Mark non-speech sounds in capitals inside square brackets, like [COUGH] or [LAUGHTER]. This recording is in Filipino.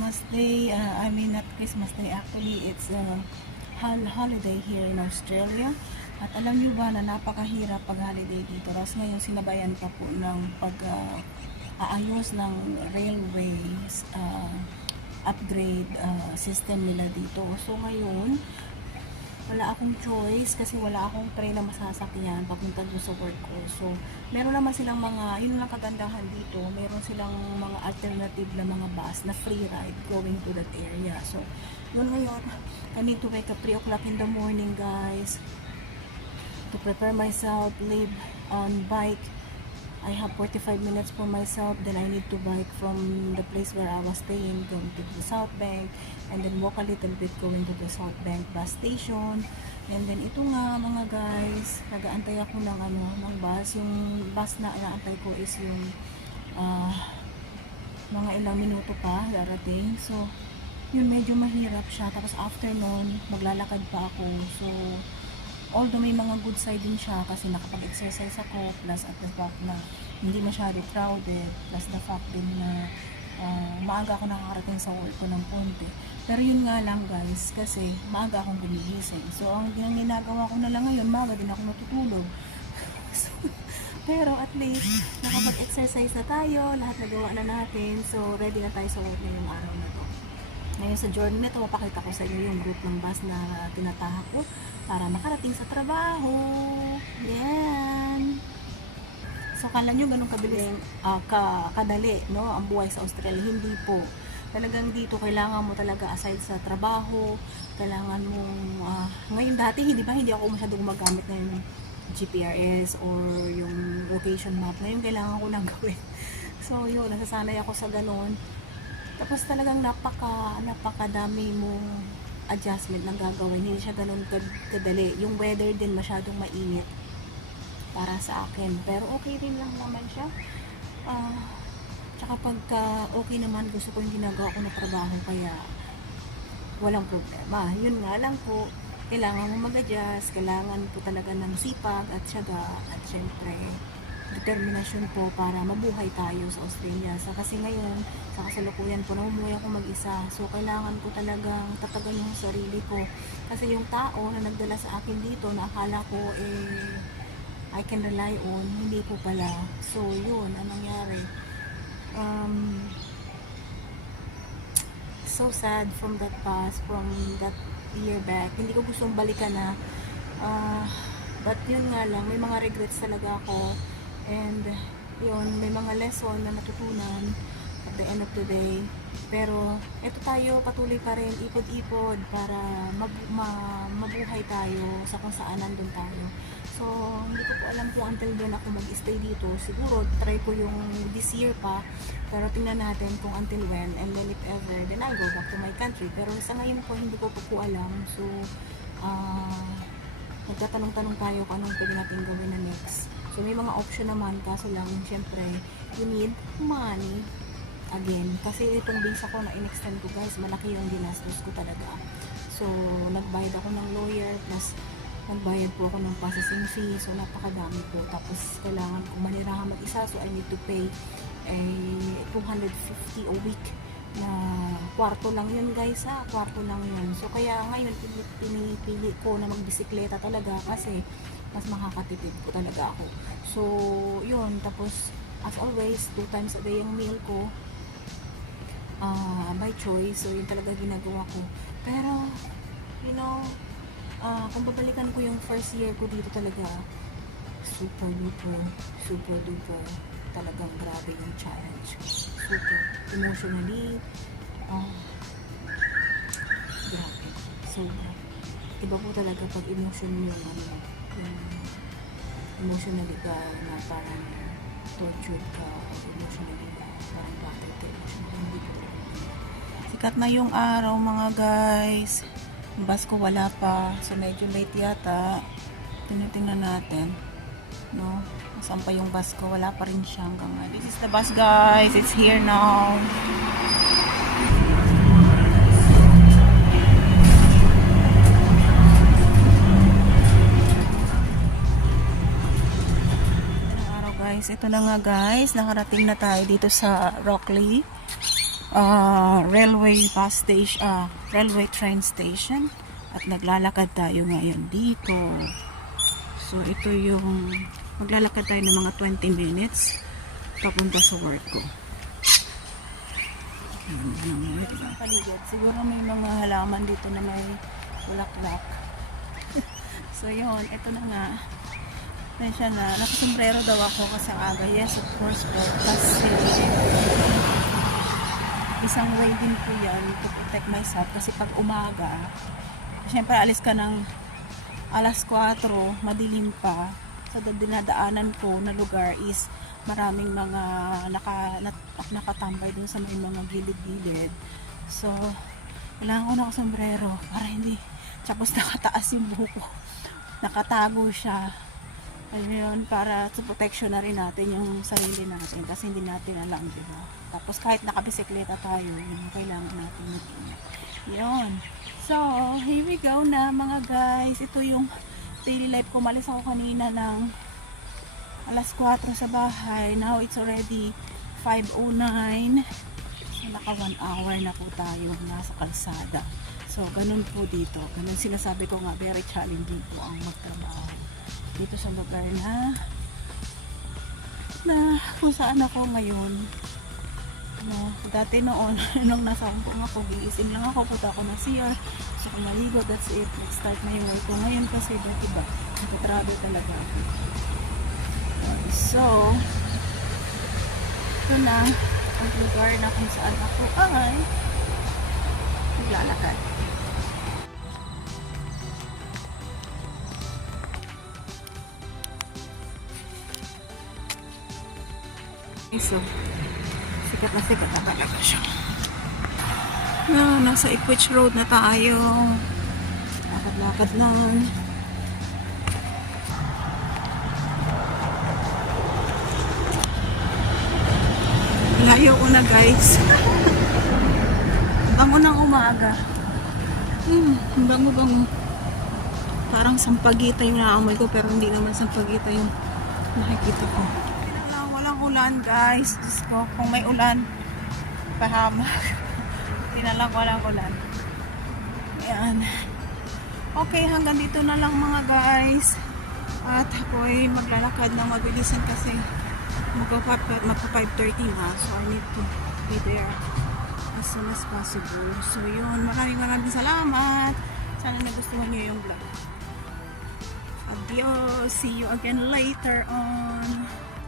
Christmas Day. Uh, I mean, not Christmas Day. Actually, it's a hol- holiday here in Australia. At alam niyo ba na napakahirap pag holiday dito. Tapos ngayon sinabayan pa po ng pag uh, ng railways uh, upgrade uh, system nila dito. So ngayon, wala akong choice kasi wala akong train na masasakyan papunta doon sa work ko. So, meron naman silang mga, yun lang kagandahan dito, meron silang mga alternative na mga bus na free ride going to that area. So, yun ngayon, I need to wake up 3 o'clock in the morning, guys, to prepare myself, leave on bike. I have 45 minutes for myself, then I need to bike from the place where I was staying, going to the South Bank, and then walk a little bit going to the South Bank bus station. And then ito nga mga guys, nagaantay ako ng ano, ng bus. Yung bus na inaantay ko is yung ah, mga ilang minuto pa darating. So, yun medyo mahirap siya. Tapos after nun, maglalakad pa ako. So, although may mga good side din siya kasi nakapag-exercise ako plus at the fact na hindi masyado crowded plus the fact din na ah, maaga ako nakakarating sa work ko ng punti pero yun nga lang guys kasi maaga akong gumigising. So ang ginagawa ko na lang ngayon maaga din ako natutulog [LAUGHS] So, pero at least nakapag-exercise na tayo lahat nagawa na natin. So ready na tayo sa work ngayong araw na to. Ngayon sa journey na to, mapakita ko sa inyo yung route ng bus na tinatahak ko para makarating sa trabaho. Yan. So, kala nyo ganun kabilis, ah, ka, kadali, no? Ang buhay sa Australia. Hindi po. Talagang dito, kailangan mo talaga aside sa trabaho, kailangan mo, ah, ngayon dati, hindi ba, hindi ako masyado gumagamit na yung GPRS or yung location map. Ngayon, kailangan ko nang [LAUGHS] gawin. So, yun, nasasanay ako sa ganun. Tapos talagang napaka, napakadami mong adjustment na gagawin. Hindi siya ganun kad- kadali. Yung weather din masyadong mainit para sa akin. Pero okay rin lang naman siya. Ah, tsaka pagka okay naman, gusto ko yung ginagawa ko na trabaho kaya walang problema. Yun nga lang po, kailangan mo mag-adjust, kailangan po talaga ng sipag at syaga at syempre determinasyon po para mabuhay tayo sa Australia. Sa kasi ngayon, sa kasalukuyan po, namumuhay ako mag-isa. So, kailangan ko talagang tatagan yung sarili ko. Kasi yung tao na nagdala sa akin dito, na akala ko, eh, I can rely on, hindi po pala. So, yun, anong nangyari? Um, so sad from that past, from that year back. Hindi ko gustong balikan na. ah, but yun nga lang, may mga regrets talaga ako. And yun, may mga lesson na natutunan at the end of the day. Pero eto tayo, patuloy pa rin, ipod-ipod para mag- ma- mabuhay tayo sa kung saan nandun tayo. So, hindi ko po alam kung until then ako mag-stay dito. Siguro, try ko yung this year pa. Pero tingnan natin kung until when. And then if ever, then I'll go back to my country. Pero sa ngayon po, hindi ko po po alam. So, ah, nagtatanong-tanong tayo kung anong pwede natin gawin na next. So, may mga option naman. Kaso lang, syempre, you need money again. Kasi itong visa ko na in-extend ko guys, malaki yung ginastos ko talaga. So, nagbayad ako ng lawyer plus nagbayad po ako ng processing fee. So, napakadami po. Tapos, kailangan ko manirahan mag-isa. So, I need to pay eh, 250 a week na kwarto lang yun guys ha. Kwarto lang yun. So, kaya ngayon, pini- pinipili ko na magbisikleta talaga kasi mas makakatipid po talaga ako. So, yun. Tapos, as always, two times a day ang meal ko ah by choice. So, yun talaga ginagawa ko. Pero, you know, ah kung babalikan ko yung first year ko dito talaga, super duper, super duper, talagang grabe yung challenge. Super. Emotionally, ah grabe. Sobra. Iba po talaga pag emotion mo yung ano, yung emotionally ka na parang tortured ka, emotionally na parang bakit ka emotionally, hindi ko Sikat na yung araw mga guys. Yung bus ko wala pa. So medyo late yata. Tinitingnan natin. No? Saan pa yung bus ko? Wala pa rin siya hanggang. This is the bus guys. It's here now. Na nga guys. Nakarating na tayo dito sa Rockley. ah, railway bus station, ah, railway train station. At naglalakad tayo ngayon dito. So, ito yung maglalakad tayo ng mga 20 minutes papunta sa work ko. Paligid. Siguro may mga halaman dito na may bulaklak. [LAUGHS] so, yun. Ito na nga. Pensya na. Nakasombrero daw ako kasi aga. Yes, of course po. Kasi isang way din po yan to protect myself kasi pag umaga syempre alis ka ng alas 4 madilim pa so, dinadaanan ko na lugar is maraming mga naka, nat, nakatambay dun sa may mga gilid-gilid so kailangan ko ng sombrero para hindi tapos nakataas yung buko nakatago siya ayun para sa protection na rin natin yung sarili natin kasi hindi natin alam di ba? Tapos kahit nakabisikleta tayo yun yung kailangan natin mag-ingat. Yun. So here we go na mga guys. Ito yung daily life ko. Malis ako kanina ng alas 4 sa bahay. Now it's already 5.09 so naka 1 hour na po tayo nasa kalsada. So ganun po dito. Ganun sinasabi ko nga very challenging po ang magtrabaho dito sa lugar na na kung saan ako ngayon. No, dati noon [LAUGHS] nung nasa Hong ako gigising lang ako punta ako ng CR so kung maligo that's it. Start na yung work ko ngayon kasi dati ba nagtatravel talaga ako. So ito na ang lugar na kung saan ako ay naglalakad So, sikat na sikat na talaga siya. Na, nasa Ipwich Road na tayo. Lakad-lakad lang. Layo ko na guys. [LAUGHS] bango ng umaga. Hmm, bango-bango. Parang sampagita yung naamoy ko pero hindi naman sampagita yung nakikita ko. Walang, ulan guys. Diyos ko, kung may ulan, pahamak. [LAUGHS] Hindi na lang walang ulan. Ayan. Okay, hanggang dito na lang mga guys. At ako ay maglalakad ng mabilisan kasi magpa 5.30 na. So I need to be there as soon as possible. So yun, maraming maraming salamat. Sana nagustuhan niyo yung vlog. Adios. See you again later on.